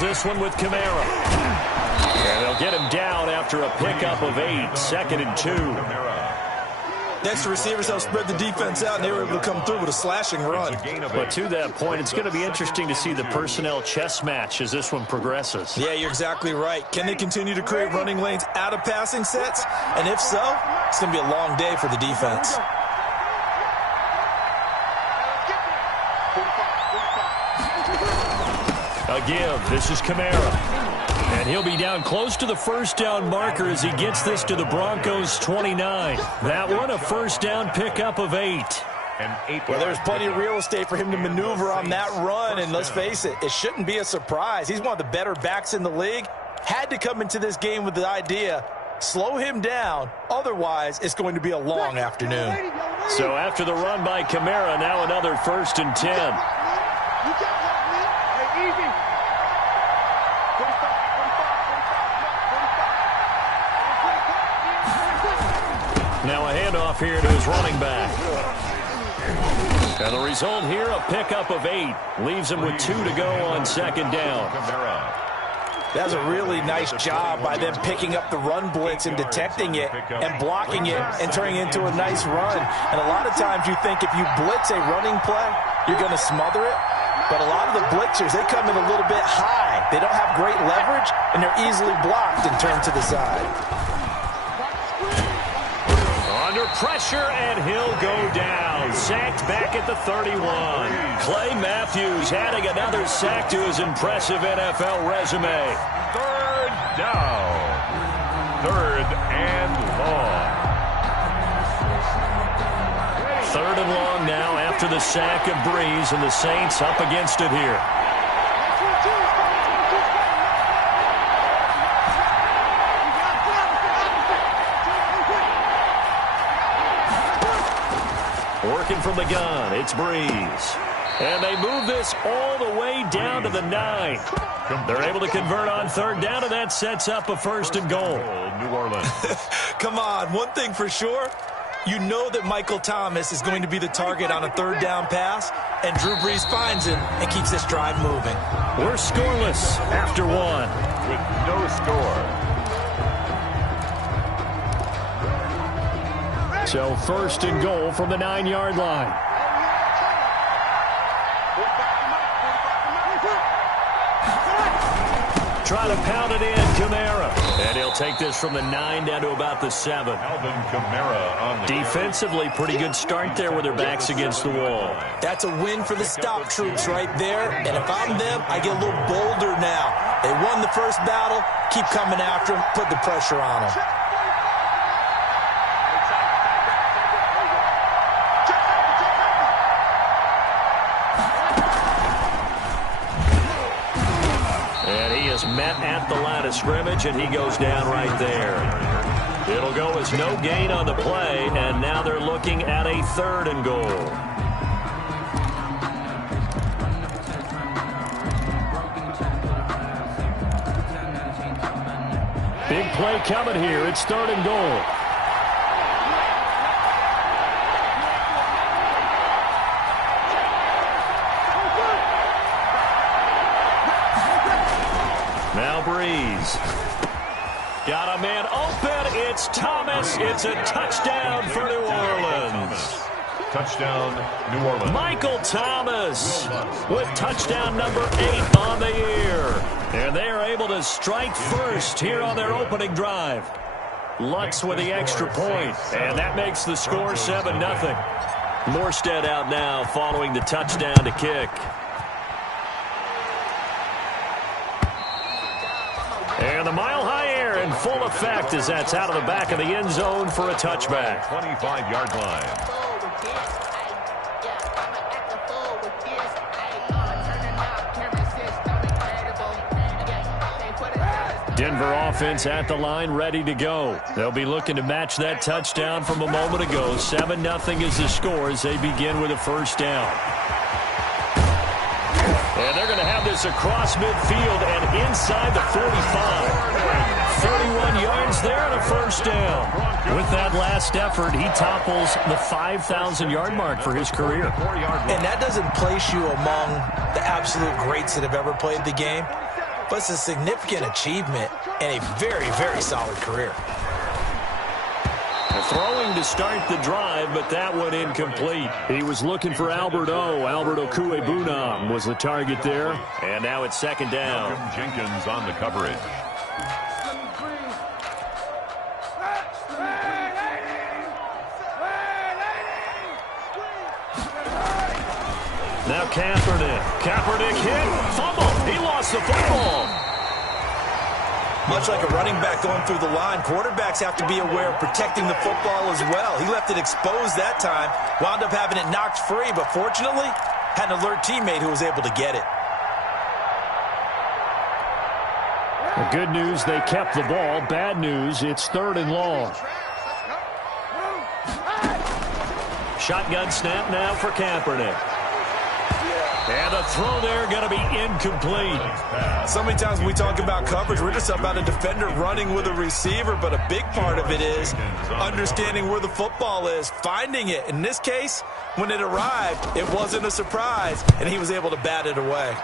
This one with Kamara. And they'll get him down after a pickup of 8, 2nd and 2. Next, the receivers help spread the defense out, and they were able to come through with a slashing run. But to that point, it's going to be interesting to see the personnel chess match as this one progresses. Yeah, you're exactly right. Can they continue to create running lanes out of passing sets? And if so, it's going to be a long day for the defense. A give. This is Kamara. And he'll be down close to the first down marker as he gets this to the Broncos' 29. That one, a first down pickup of 8. Well, there's plenty of real estate for him to maneuver on that run, and let's face it, it shouldn't be a surprise. He's one of the better backs in the league. Had to come into this game with the idea, slow him down, otherwise it's going to be a long afternoon. So after the run by Kamara, now another 1st and 10. Now a handoff here to his running back. And the result here, a pickup of 8. Leaves him with 2 to go on 2nd down. That's a really nice job by them picking up the run blitz and detecting it and blocking it and turning it into a nice run. And a lot of times you think if you blitz a running play, you're going to smother it. But a lot of the blitzers, they come in a little bit high. They don't have great leverage, and they're easily blocked and turned to the side. Under pressure, and he'll go down. Sacked back at the 31. Clay Matthews adding another sack to his impressive NFL resume. 3rd down. 3rd and long. 3rd and long now after the sack of Breeze, and the Saints up against it here. Working from the gun, it's Breeze. And they move this all the way down to the 9. They're able to convert on 3rd down, and that sets up a 1st and goal. New Orleans. Come on, one thing for sure, you know that Michael Thomas is going to be the target on a 3rd down pass, and Drew Brees finds him and keeps this drive moving. We're scoreless after 1. With no score. So 1st and goal from the 9-yard line. Try to pound it in, Kamara. And he'll take this from the 9 down to about the 7. Alvin Kamara on the Defensively, pretty good start there with their backs against the wall. That's a win for the stop troops right there. And if I'm them, I get a little bolder now. They won the first battle. Keep coming after them. Put the pressure on them. Met at the line of scrimmage, and he goes down right there. It'll go as no gain on the play, and now they're looking at a 3rd and goal. Big play coming here. It's 3rd and goal. Now Breeze. Got a man open. It's Thomas. It's a touchdown for New Orleans. Touchdown, New Orleans. Michael Thomas with touchdown number 8 on the year. And they are able to strike first here on their opening drive. Lutz with the extra point, and that makes the score 7-0. Morstead out now following the touchdown to kick. And the mile-high air in full effect as that's out of the back of the end zone for a touchback. 25-yard line. Denver offense at the line, ready to go. They'll be looking to match that touchdown from a moment ago. 7-0 is the score as they begin with a 1st down. And they're going to have this across midfield and inside the 45. 31 yards there and a 1st down. With that last effort, he topples the 5,000-yard mark for his career. And that doesn't place you among the absolute greats that have ever played the game. but it's a significant achievement and a very, very solid career. Throwing to start the drive, but that one incomplete. He was looking for Albert Okuebunam was the target there. And now it's second down. Malcolm Jenkins on the coverage. Now Kaepernick. Kaepernick hit. Fumble. He lost the football. Much like a running back going through the line, quarterbacks have to be aware of protecting the football as well. He left it exposed that time, wound up having it knocked free, but fortunately, had an alert teammate who was able to get it. The good news, they kept the ball. Bad news, it's 3rd and long. Shotgun snap now for Kaepernick. And the throw there going to be incomplete. So many times when we talk about coverage, we're just about a defender running with a receiver, but a big part of it is understanding where the football is, finding it. In this case, when it arrived, it wasn't a surprise, and he was able to bat it away.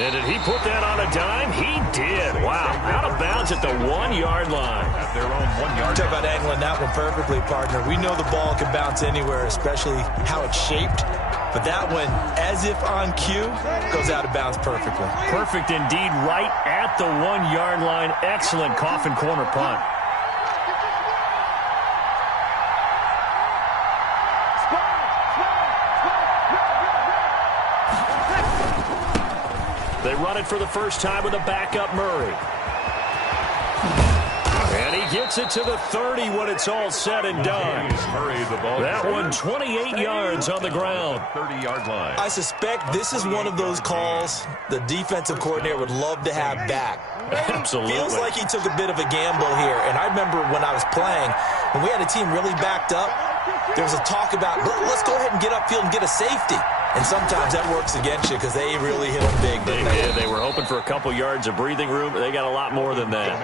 And did he put that on a dime? He did. Wow. Out of bounds at the 1-yard line. At their own 1-yard. Talk about angling that one perfectly, partner. We know the ball can bounce anywhere, especially how it's shaped. But that one, as if on cue, goes out of bounds perfectly. Perfect indeed, right at the 1-yard line. Excellent coffin corner punt. They run it for the first time with a backup Murray. And he gets it to the 30 when it's all said and done. That one 28 yards on the ground. 30-yard line. I suspect this is one of those calls the defensive coordinator would love to have back. Absolutely. Feels like he took a bit of a gamble here. And I remember when I was playing, when we had a team really backed up, there was a talk about, let's go ahead and get upfield and get a safety. And sometimes that works against you because they really hit them big. They did. They were hoping for a couple yards of breathing room, but they got a lot more than that.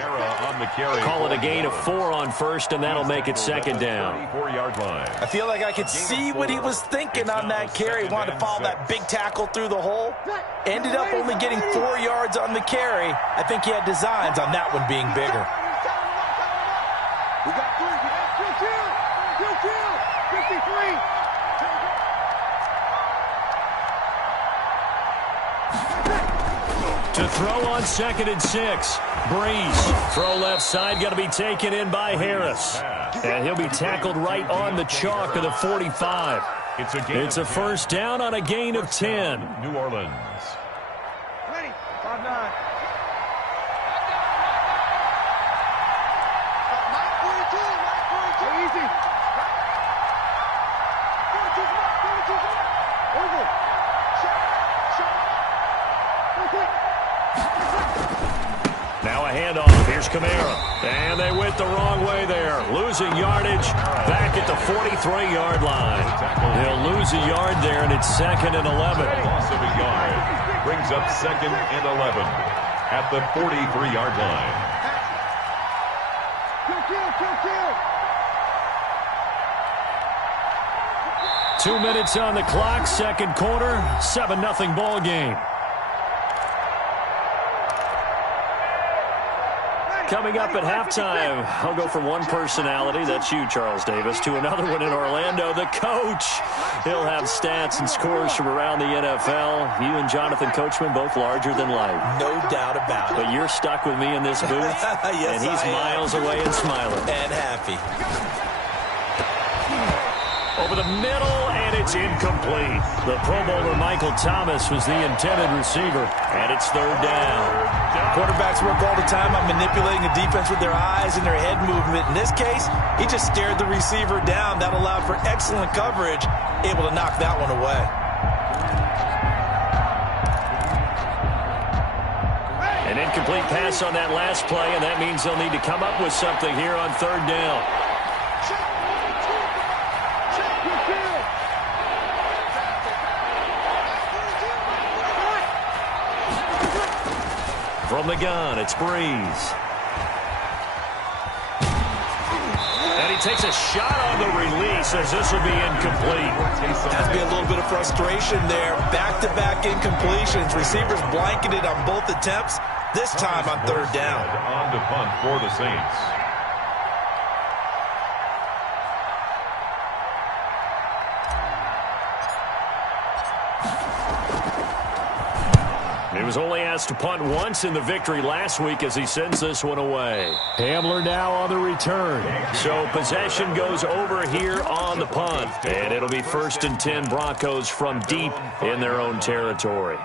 On the carry. Call it a gain of 4 on first, and that'll make it second down. 34-yard line. I feel like I could see what he was thinking on that carry. Wanted to follow that big tackle through the hole. Ended up only getting 4 yards on the carry. I think he had designs on that one being bigger. We got 3. Kill. 53. To throw on 2nd and 6. Breeze. Throw left side, going to be taken in by Harris. And he'll be tackled right on the chalk of the 45. It's a first down on a gain of 10. New Orleans. Ready. 5-9. Easy. Over. Now a handoff. Here's Kamara. And they went the wrong way there. Losing yardage back at the 43-yard line. He'll lose a yard there, and it's 2nd and 11. Loss of a yard. Brings up 2nd and 11 at the 43-yard line. Kill. 2 minutes on the clock, second quarter, 7-0 ball game. Coming up at halftime, I'll go from one personality, that's you, Charles Davis, to another one in Orlando, the coach. He'll have stats and scores from around the NFL. You and Jonathan Coachman, both larger than life. No doubt about it. But you're stuck with me in this booth, yes, and he's miles away and smiling. And happy. Over the middle, and it's incomplete. The Pro Bowler Michael Thomas was the intended receiver, and it's 3rd down. Quarterbacks work all the time on manipulating the defense with their eyes and their head movement. In this case, he just stared the receiver down. That allowed for excellent coverage, able to knock that one away. An incomplete pass on that last play, and that means they'll need to come up with something here on 3rd down. From the gun, it's Breeze. And he he takes a shot on the release as this will be incomplete. Has to be a little bit of frustration there. Back-to-back incompletions. Receivers blanketed on both attempts, this time on third down. On to punt for the Saints. He was only asked to punt once in the victory last week as he sends this one away. Hamler now on the return. So possession goes over here on the punt. And it'll be 1st and 10 Broncos from deep in their own territory.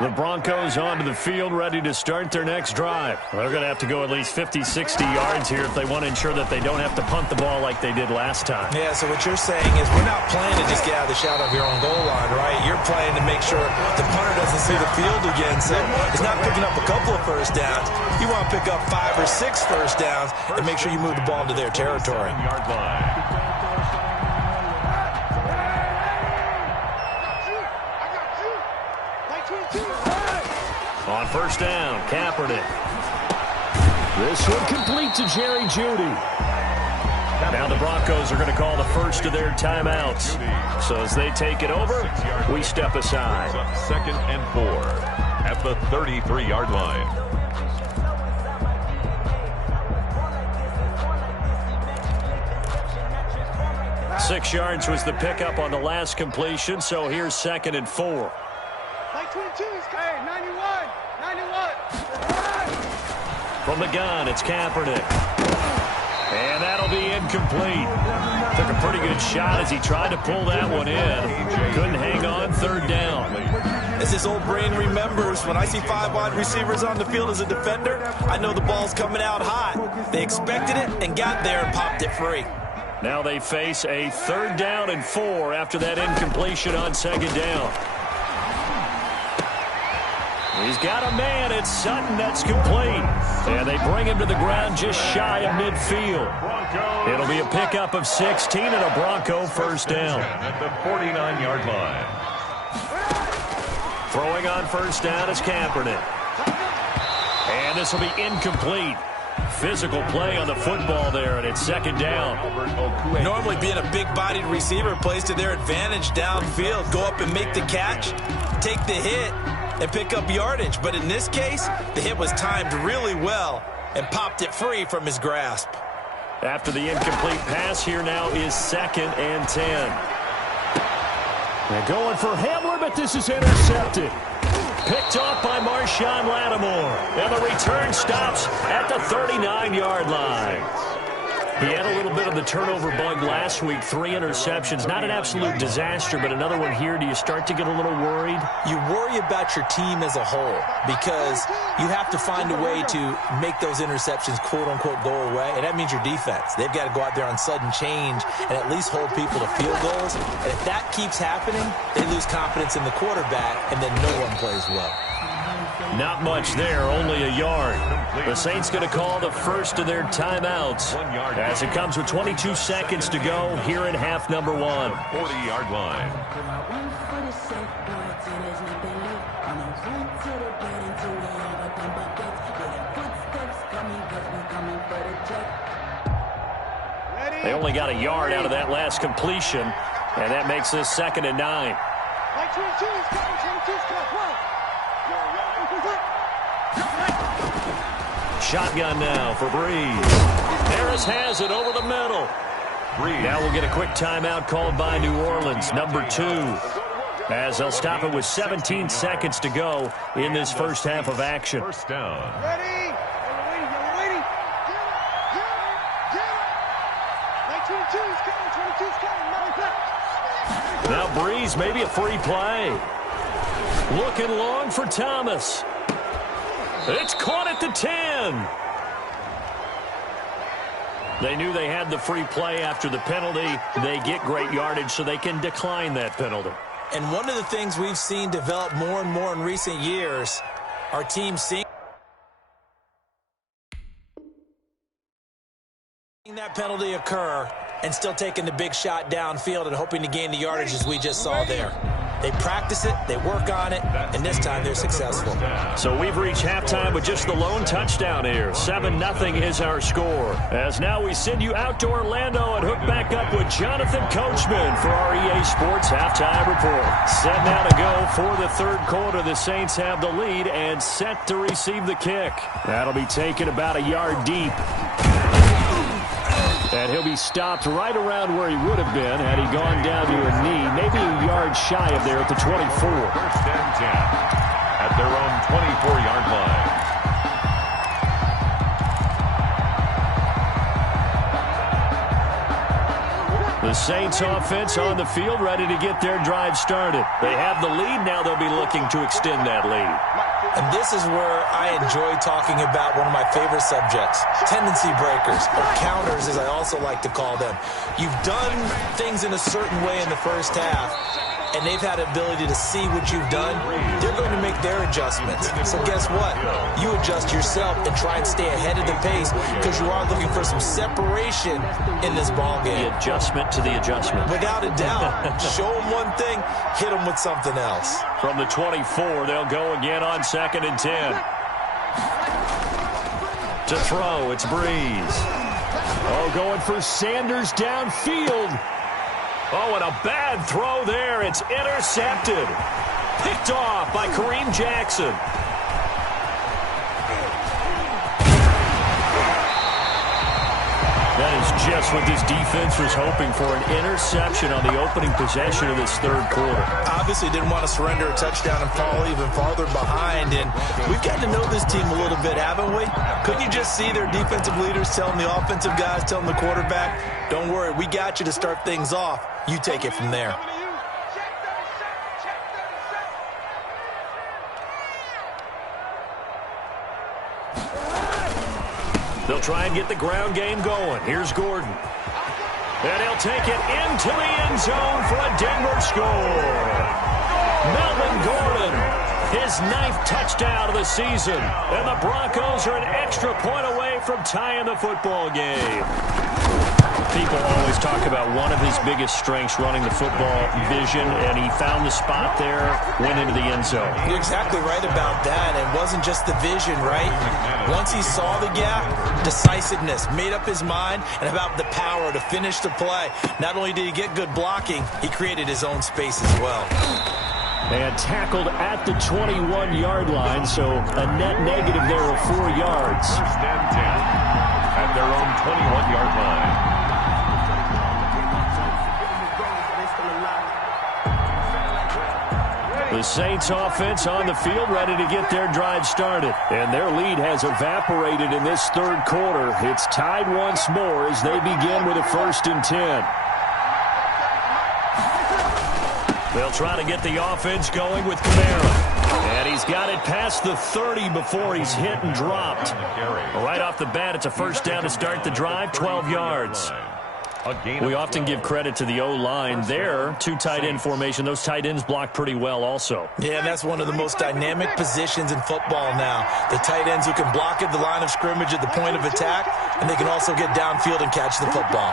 The Broncos onto the field, ready to start their next drive. They're going to have to go at least 50, 60 yards here if they want to ensure that they don't have to punt the ball like they did last time. Yeah, so what you're saying is we're not playing to just get out of the shadow of your own goal line, right? You're playing to make sure the punter doesn't see the field again. So it's not picking up a couple of first downs. You want to pick up 5 or 6 first downs and make sure you move the ball into their territory. Yard line. On first down, Kaepernick. This one complete to Jerry Jeudy. Now the Broncos are going to call the first of their timeouts. So as they take it over, we step aside. 2nd and 4 at the 33-yard line. Six yards was the pickup on the last completion, so here's 2nd and 4. 22's hey, 91. From the gun, it's Kaepernick. And that'll be incomplete. Took a pretty good shot as he tried to pull that one in. Couldn't hang on, third down. As his old brain remembers, when I see 5 wide receivers on the field as a defender, I know the ball's coming out hot. They expected it and got there and popped it free. Now they face a 3rd down and 4 after that incompletion on 2nd down. He's got a man. It's Sutton. That's complete. And they bring him to the ground just shy of midfield. It'll be a pickup of 16 and a Bronco first down. At the 49-yard line. Throwing on first down is Kaepernick. And this will be incomplete. Physical play on the football there, and it's 2nd down. Normally being a big-bodied receiver plays to their advantage downfield. Go up and make the catch, take the hit, and pick up yardage. But in this case, the hit was timed really well and popped it free from his grasp. After the incomplete pass, here now is 2nd and 10. They're going for Hamler, but this is intercepted. Picked off by Marshawn Lattimore. And the return stops at the 39-yard line. He had a little bit of the turnover bug last week, 3 interceptions. Not an absolute disaster, but another one here. Do you start to get a little worried? You worry about your team as a whole because you have to find a way to make those interceptions, quote-unquote, go away, and that means your defense. They've got to go out there on sudden change and at least hold people to field goals. And if that keeps happening, they lose confidence in the quarterback, and then no one plays well. Not much there, only a yard. The Saints going to call the first of their timeouts as it comes with 22 seconds to go here in half number 1. 40-yard line. They only got a yard out of that last completion, and that makes this 2nd and 9. Shotgun now for Breeze. Harris has it over the middle. Now we'll get a quick timeout called by New Orleans, number 2, as they'll stop it with 17 seconds to go in this first half of action. First down. Ready? You're waiting. Get it. 22's coming. Now Breeze, maybe a free play. Looking long for Thomas. It's caught at the 10. They knew they had the free play after the penalty. They get great yardage, so they can decline that penalty. And one of the things we've seen develop more and more in recent years, our team seeing That penalty occur and still taking the big shot downfield and hoping to gain the yardage as we just saw there. They practice it, they work on it, and this time they're successful. So we've reached halftime with just the lone touchdown here. 7-0 is our score. As now we send you out to Orlando and hook back up with Jonathan Coachman for our EA Sports Halftime Report. Set now to go for the third quarter. The Saints have the lead and set to receive the kick. That'll be taken about a yard deep. And he'll be stopped right around where he would have been had he gone down to a knee, maybe a yard shy of there at the 24. First and 10 at their own 24-yard line. The Saints offense on the field, ready to get their drive started. They have the lead. Now they'll be looking to extend that lead. And this is where I enjoy talking about one of my favorite subjects, tendency breakers, or counters as I also like to call them. You've done things in a certain way in the first half, and they've had the ability to see what you've done. They're going to make their adjustments. So guess what? You adjust yourself and try and stay ahead of the pace because you are looking for some separation in this ballgame. The adjustment to the adjustment. Without a doubt. Show them one thing, hit them with something else. From the 24, they'll go again on 2nd and 10. To throw, it's Breeze. Oh, going for Sanders downfield. Oh, and a bad throw there. It's intercepted. Picked off by Kareem Jackson. That is just what this defense was hoping for, an interception on the opening possession of this third quarter. Obviously didn't want to surrender a touchdown and fall even farther behind, and we've gotten to know this team a little bit, haven't we? Couldn't you just see their defensive leaders telling the offensive guys, telling the quarterback, don't worry, we got you to start things off. You take it from there. They'll try and get the ground game going. Here's Gordon. And he'll take it into the end zone for a Denver score. Melvin Gordon, his 9th touchdown of the season. And the Broncos are an extra point away from tying the football game. People always talk about one of his biggest strengths running the football, vision, and he found the spot there, went into the end zone. You're exactly right about that. It wasn't just the vision, right? Once he saw the gap, decisiveness, made up his mind, and about the power to finish the play. Not only did he get good blocking, he created his own space as well. And tackled at the 21-yard line, so a net negative there of 4 yards. First and 10 at their own 21-yard line. The Saints offense on the field, ready to get their drive started. And their lead has evaporated in this third quarter. It's tied once more as they begin with a 1st and 10. They'll try to get the offense going with Kamara. And he's got it past the 30 before he's hit and dropped. Right off the bat, it's a first down to start the drive, 12 yards. We often give credit to the O-line there. 2 tight end formation. Those tight ends block pretty well also. Yeah, that's one of the most dynamic positions in football now. The tight ends who can block at the line of scrimmage at the point of attack, and they can also get downfield and catch the football.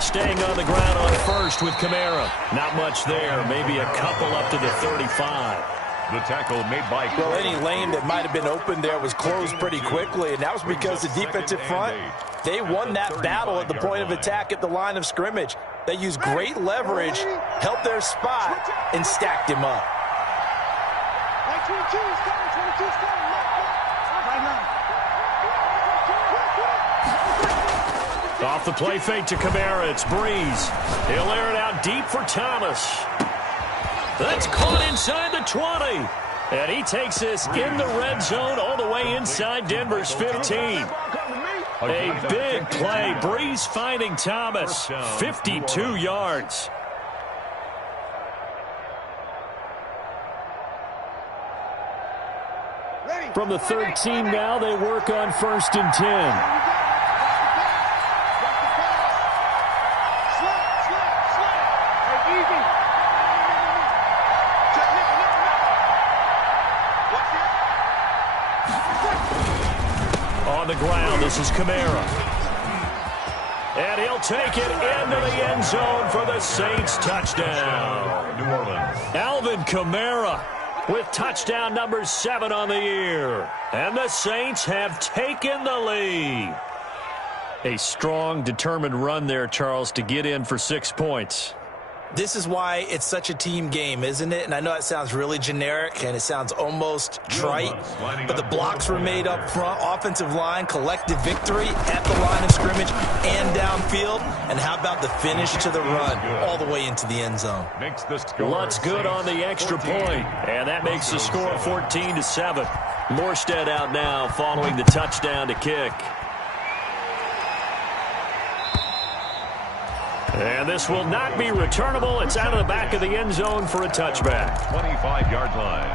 Staying on the ground on first with Kamara. Not much there. Maybe a couple up to the 35. The tackle made by... Well, any lane that might have been open there was closed pretty quickly, and that was because the defensive front, they won that battle at the point of attack at the line of scrimmage. They used great leverage, held their spot, and stacked him up. 22 is coming, 22 is coming. Off the play fake to Kamara, it's Breeze. He'll air it out deep for Thomas. That's caught inside the 20. And he takes this in the red zone all the way inside Denver's 15. A big play. Breeze finding Thomas. 52 yards. From the 13 now, they work on 1st and 10. On the ground, this is Kamara. And he'll take it into the end zone for the Saints touchdown. New Orleans. Alvin Kamara with touchdown number 7 on the year. And the Saints have taken the lead. A strong, determined run there, Charles, to get in for 6 points. This is why it's such a team game, isn't it? And I know it sounds really generic and it sounds almost trite, but the blocks were made up front, offensive line, collective victory at the line of scrimmage and downfield. And how about the finish to the run all the way into the end zone? Lutz good on the extra point, and that makes the score 14-7. Morstead out now following the touchdown to kick. And this will not be returnable. It's out of the back of the end zone for a touchback. 25-yard line.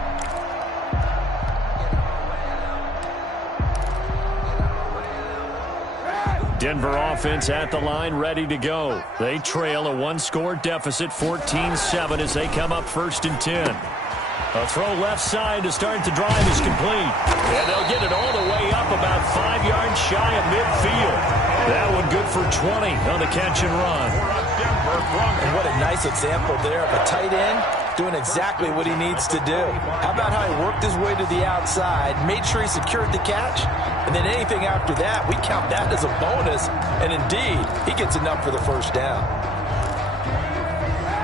Denver offense at the line, ready to go. They trail a 1-score deficit, 14-7 as they come up 1st and 10. A throw left side to start the drive is complete. And they'll get it all the way up about 5 yards shy of midfield. That one good for 20 on the catch and run. And what a nice example there of a tight end doing exactly what he needs to do. How about how he worked his way to the outside, made sure he secured the catch, and then anything after that, we count that as a bonus. And indeed, he gets enough for the first down.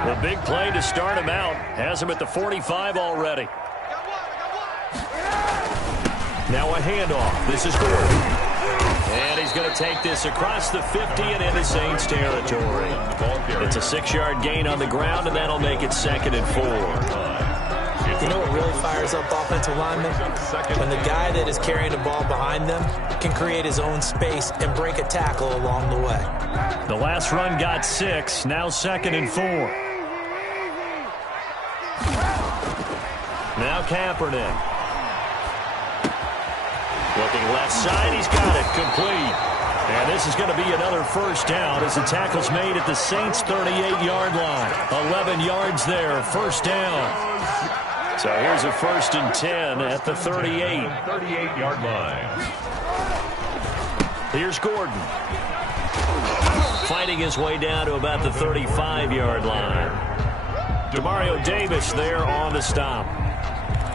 The big play to start him out has him at the 45 already. Now a handoff. This is Gordon. And he's going to take this across the 50 and into Saints territory. It's a 6-yard gain on the ground, and that'll make it 2nd and 4. You know what really fires up offensive linemen? When the guy that is carrying the ball behind them can create his own space and break a tackle along the way. The last run got 6, now 2nd and 4. Now Kaepernick. Looking left side, he's got it complete. And this is going to be another first down as the tackle's made at the Saints' 38-yard line. 11 yards there, first down. So here's a 1st and 10 at the 38. 38-yard line. Here's Gordon. Fighting his way down to about the 35-yard line. Demario Davis there on the stop.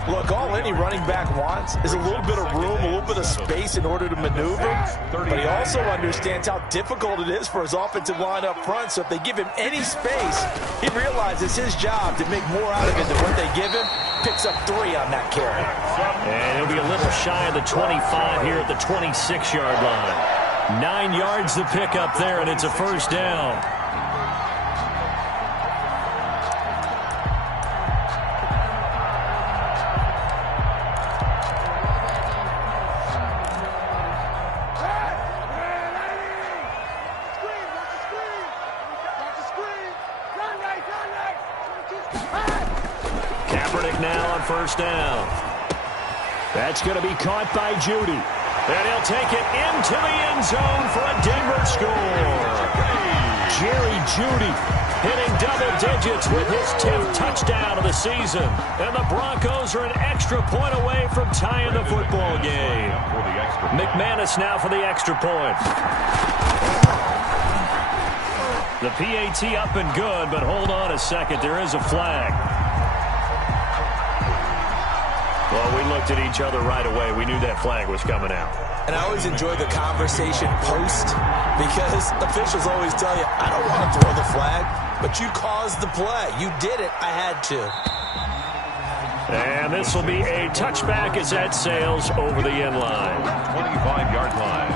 Look, all any running back wants is a little bit of room, a little bit of space in order to maneuver. But he also understands how difficult it is for his offensive line up front. So if they give him any space, he realizes his job to make more out of it than what they give him. Picks up 3 on that carry. And he'll be a little shy of the 25 here at the 26-yard line. 9 yards to pick up there, and it's a first down. Kaepernick now on first down. That's going to be caught by Judy. And he'll take it into the end zone for a Denver score. Jerry Judy hitting double digits with his 10th touchdown of the season. And the Broncos are an extra point away from tying the football game. McManus now for the extra point. The PAT up and good, but hold on a second. There is a flag. Well, we looked at each other right away. We knew that flag was coming out. And I always enjoy the conversation post because officials always tell you, I don't want to throw the flag, but you caused the play. You did it. I had to. And this will be a touchback as that sails over the end line. 25-yard line.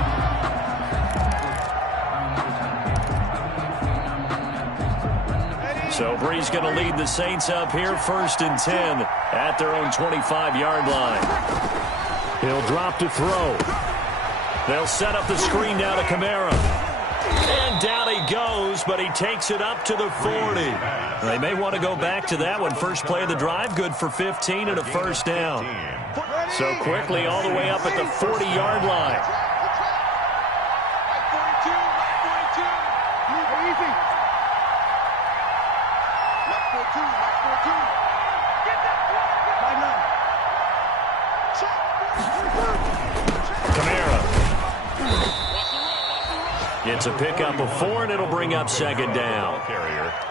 So Bree's going to lead the Saints up here, 1st and 10 at their own 25-yard line. He'll drop to throw. They'll set up the screen down to Kamara. And down he goes, but he takes it up to the 40. They may want to go back to that one. First play of the drive, good for 15 and a first down. So quickly all the way up at the 40-yard line. Kamara It's a pickup of 4, and it'll bring up second down.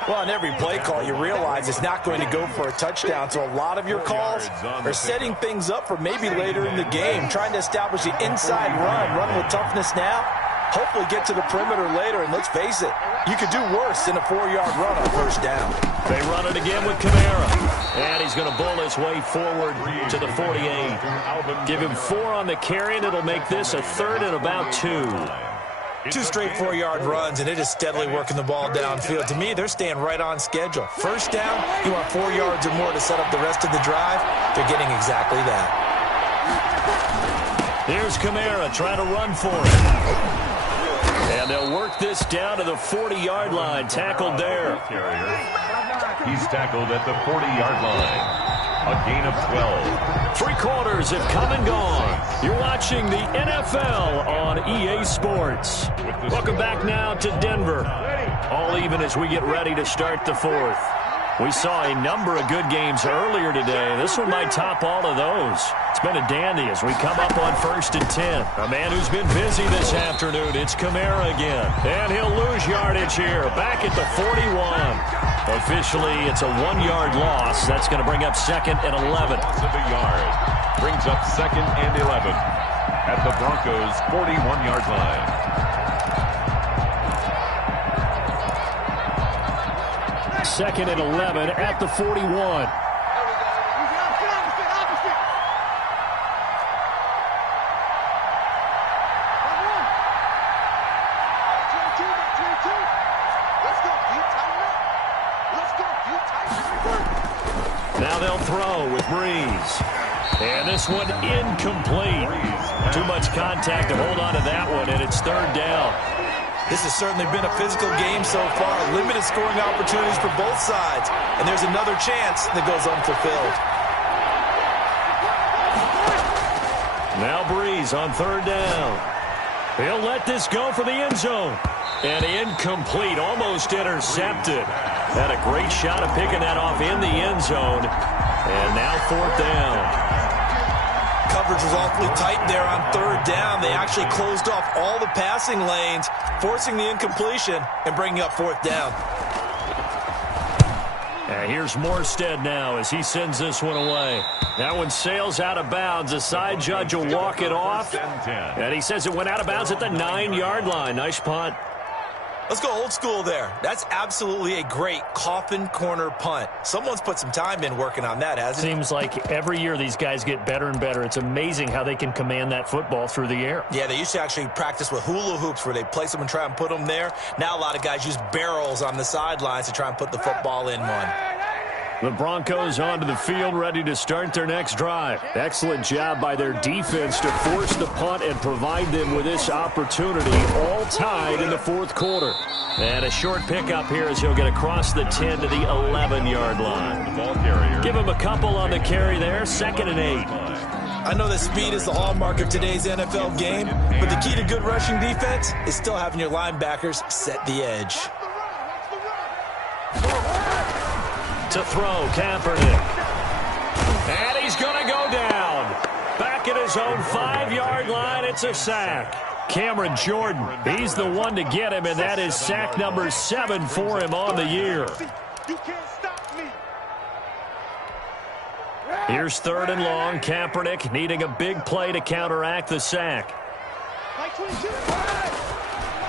Well, on every play call, you realize it's not going to go for a touchdown, so a lot of your calls are setting things up for maybe later in the game, trying to establish the inside run with toughness now, hopefully get to the perimeter later, and let's face it, you could do worse than a 4-yard run on first down. They run it again with Kamara, and he's going to bull his way forward to the 48. Give him 4 on the carry, and it'll make this a 3rd and about 2. 2 straight 4-yard runs, and they're just steadily working the ball downfield. To me, they're staying right on schedule. First down, you want 4 yards or more to set up the rest of the drive. They're getting exactly that. Here's Kamara trying to run for it. And they'll work this down to the 40-yard line. Tackled there. He's tackled at the 40-yard line. A gain of 12. 3 quarters have come and gone. You're watching the NFL on EA Sports. Welcome back now to Denver. All even as we get ready to start the 4th. We saw a number of good games earlier today. This one might top all of those. It's been a dandy as we come up on 1st and 10. A man who's been busy this afternoon. It's Kamara again. And he'll lose yardage here. Back at the 41. Officially, it's a 1-yard loss. That's going to bring up 2nd and 11. Loss of a yard. Brings up 2nd and 11 at the Broncos' 41-yard line. 2nd and 11 at the 41. Now they'll throw with Breeze. And this one incomplete. Too much contact to hold on to that one, and it's 3rd down. This has certainly been a physical game so far. Limited scoring opportunities for both sides. And there's another chance that goes unfulfilled. Now Breeze on 3rd down. He'll let this go for the end zone. And incomplete, almost intercepted. Had a great shot of picking that off in the end zone. And now 4th down. Coverage was awfully tight there on 3rd down. They actually closed off all the passing lanes, forcing the incompletion and bringing up 4th down. And here's Morstead now as he sends this one away. That one sails out of bounds. The side judge will walk it off. And he says it went out of bounds at the 9-yard line. Nice punt. Let's go old school there. That's absolutely a great coffin corner punt. Someone's put some time in working on that, hasn't it? Seems like every year these guys get better and better. It's amazing how they can command that football through the air. Yeah, they used to actually practice with hula hoops where they place them and try and put them there. Now a lot of guys use barrels on the sidelines to try and put the football in one. The Broncos onto the field, ready to start their next drive. Excellent job by their defense to force the punt and provide them with this opportunity, all tied in the 4th quarter. And a short pickup here as he'll get across the 10 to the 11-yard line. Give him a couple on the carry there, 2nd and 8. I know that speed is the hallmark of today's NFL game, but the key to good rushing defense is still having your linebackers set the edge. To throw, Kaepernick. And he's going to go down. Back at his own 5-yard line, it's a sack. Cameron Jordan, he's the one to get him, and that is sack number 7 for him on the year. Here's 3rd and long. Kaepernick needing a big play to counteract the sack.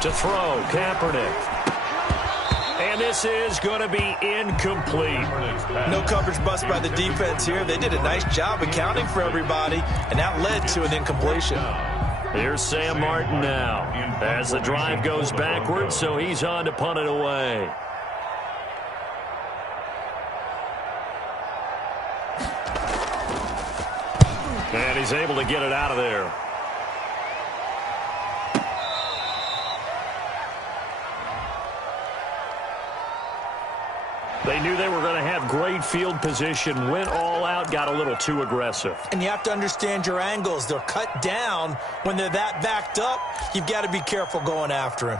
To throw, Kaepernick. And this is going to be incomplete. No coverage bust by the defense here. They did a nice job accounting for everybody, and that led to an incompletion. Here's Sam Martin now as the drive goes backwards, so he's on to punt it away. And he's able to get it out of there. They knew they were going to have great field position, went all out, got a little too aggressive. And you have to understand your angles. They're cut down. When they're that backed up, you've got to be careful going after him.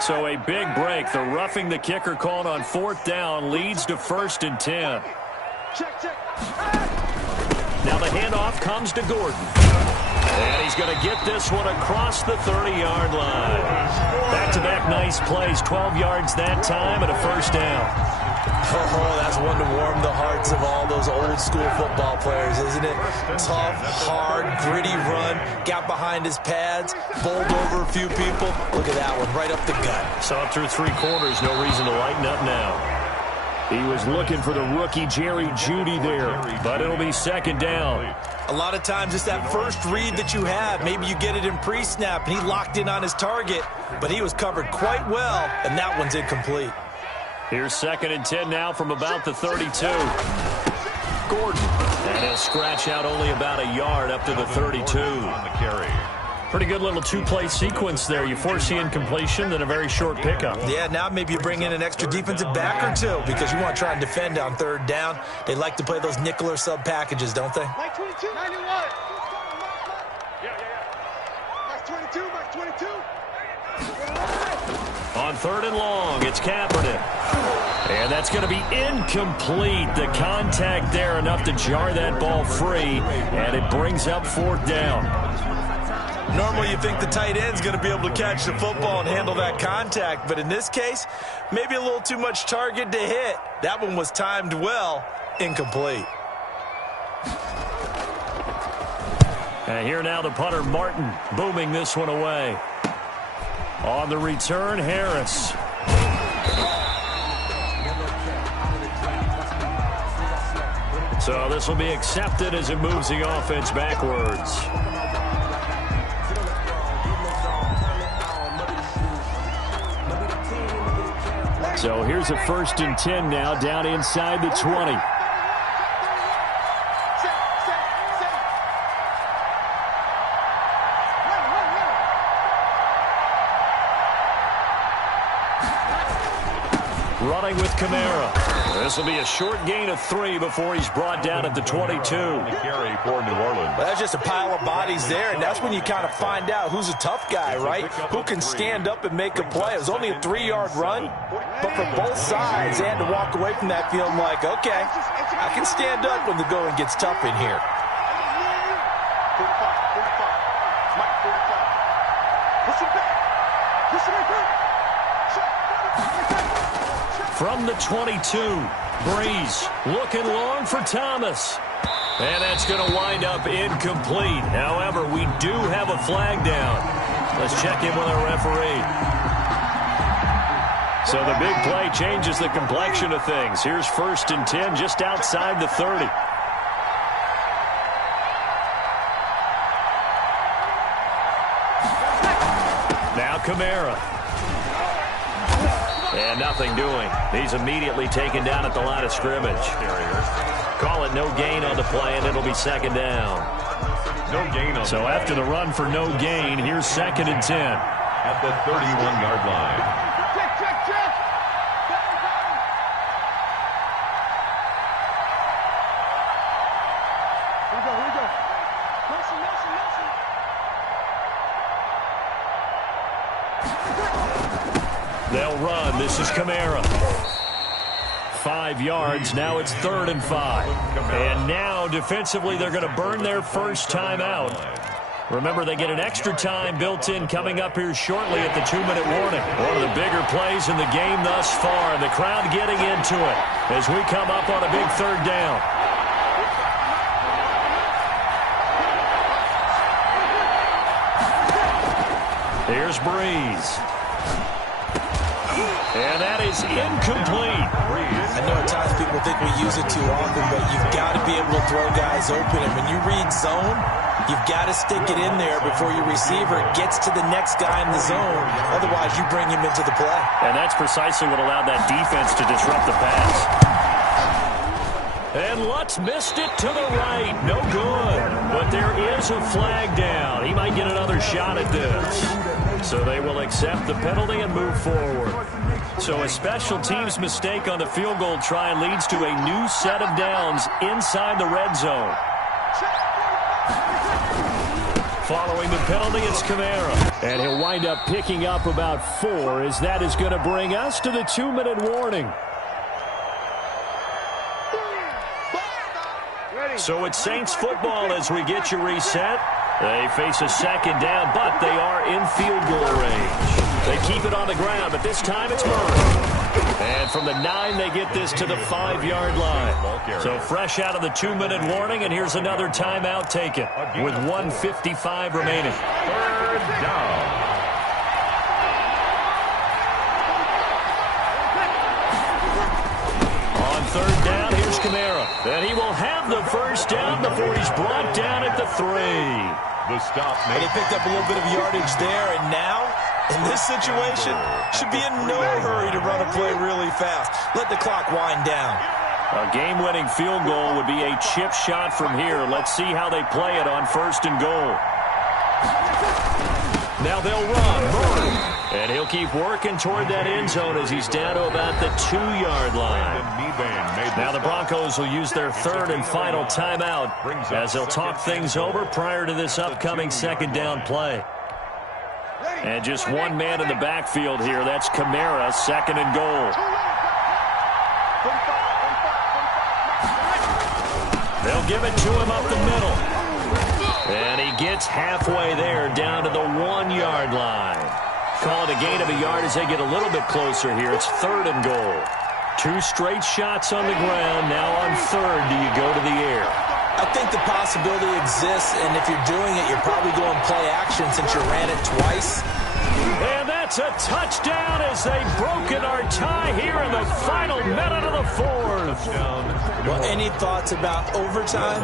So a big break. The roughing the kicker called on 4th down leads to 1st and 10. Check. Now the handoff comes to Gordon. And he's going to get this one across the 30-yard line. Back-to-back nice plays, 12 yards that time and a first down. Oh, that's one to warm the hearts of all those old-school football players, isn't it? Tough, hard, gritty run, got behind his pads, bowled over a few people. Look at that one, right up the gut. So up through 3 quarters, no reason to lighten up now. He was looking for the rookie Jerry Jeudy there, but it'll be second down. A lot of times it's that first read that you have. Maybe you get it in pre-snap, and he locked in on his target, but he was covered quite well, and that one's incomplete. Here's 2nd and 10 now from about the 32. Gordon. And he'll scratch out only about a yard up to the 32. On the carry. Pretty good little 2-play sequence there. You force the incompletion, then a very short pickup. Yeah, now maybe you bring in an extra defensive back or two because you want to try and defend on 3rd down. They like to play those nickel or sub packages, don't they? Mike 22, 91. Yeah. Mike 22, Mike 22. On 3rd and long, it's Kaepernick. And that's going to be incomplete. The contact there enough to jar that ball free, and it brings up 4th down. Normally you think the tight end's going to be able to catch the football and handle that contact, but in this case, maybe a little too much target to hit. That one was timed well, incomplete. And here now the punter, Martin, booming this one away. On the return, Harris. So this will be accepted as it moves the offense backwards. So here's a 1st and 10 now down inside the 20. Running with Kamara. This will be a short gain of 3 before he's brought down at the 22. Carry for New Orleans. Well, that's just a pile of bodies there, and that's when you kind of find out who's a tough guy, right? Who can stand up and make a play. It was only a 3-yard run, but for both sides, they had to walk away from that feeling like, okay, I can stand up when the going gets tough in here. 45. Mike 45. Push it back. Push it back. From the 22, Breeze looking long for Thomas. And that's going to wind up incomplete. However, we do have a flag down. Let's check in with our referee. So the big play changes the complexion of things. Here's 1st and 10 just outside the 30. Now Kamara. And nothing doing. He's immediately taken down at the line of scrimmage. Call it no gain on the play, and it'll be 2nd down. No gain on So after the run for no gain, here's 2nd and 10. at the 31-yard line. Check. Here we go. Nelson. They'll run. This is Kamara. 5 yards. Now it's 3rd and 5. And now defensively they're going to burn their first time out. Remember, they get an extra time built in coming up here shortly at the 2-minute warning. One of the bigger plays in the game thus far. The crowd getting into it as we come up on a big 3rd down. Here's Breeze. And that is incomplete. I know at times people think we use it too often, but you've got to be able to throw guys open. And when you read zone, you've got to stick it in there before your receiver gets to the next guy in the zone. Otherwise, you bring him into the play. And that's precisely what allowed that defense to disrupt the pass. And Lutz missed it to the right. No good. But there is a flag down. He might get another shot at this. So they will accept the penalty and move forward. So a special teams mistake on the field goal try leads to a new set of downs inside the red zone. Following the penalty, it's Kamara. And he'll wind up picking up about 4 as that is going to bring us to the 2-minute warning. So it's Saints football as we get you reset. They face a second down, but they are in field goal range. They keep it on the ground, but this time it's Murray. And from the 9, they get this to the 5-yard line. So fresh out of the 2-minute warning, and here's another timeout taken with 1:55 remaining. Third down. On third down, here's Kamara. And he will have the first down before he's brought down at the 3. The stop made. And he picked up a little bit of yardage there, and now, in this situation, should be in no hurry to run a play really fast. Let the clock wind down. A game-winning field goal would be a chip shot from here. Let's see how they play it on 1st and goal. Now they'll run. Murray. And he'll keep working toward that end zone as he's down to about the 2-yard line. Now the Broncos will use their 3rd and final timeout as they'll talk things over prior to this upcoming second down play. And just one man in the backfield here. That's Kamara, 2nd and goal. They'll give it to him up the middle. And he gets halfway there down to the 1-yard line. Call it a gain of a yard as they get a little bit closer here. It's 3rd and goal. 2 straight shots on the ground. Now on 3rd, do you go to the air? I think the possibility exists, and if you're doing it, you're probably going play action since you ran it twice. And that's a touchdown as they've broken our tie here in the final minute of the 4th. Well, any thoughts about overtime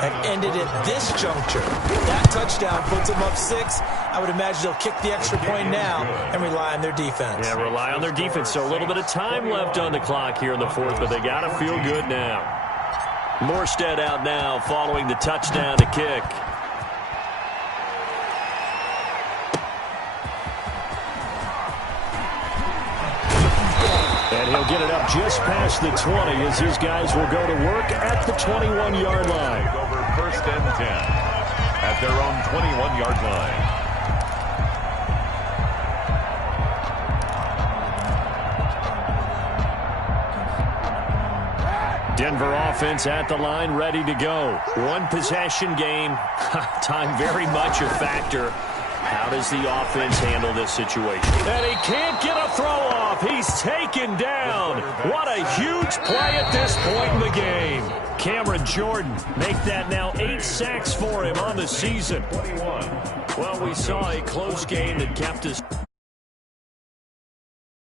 have ended at this juncture. That touchdown puts them up 6. I would imagine they'll kick the extra point now and rely on their defense. Yeah, rely on their defense. So a little bit of time left on the clock here in the 4th, but they got to feel good now. Morstead out now following the touchdown to kick. And he'll get it up just past the 20 as these guys will go to work at the 21-yard line. Over 1st and 10 at their own 21-yard line. Denver offense at the line, ready to go. One possession game. Time very much a factor. How does the offense handle this situation? And he can't get a throw off. He's taken down. What a huge play at this point in the game. Cameron Jordan make that now 8 sacks for him on the season. Well, we saw a close game that kept us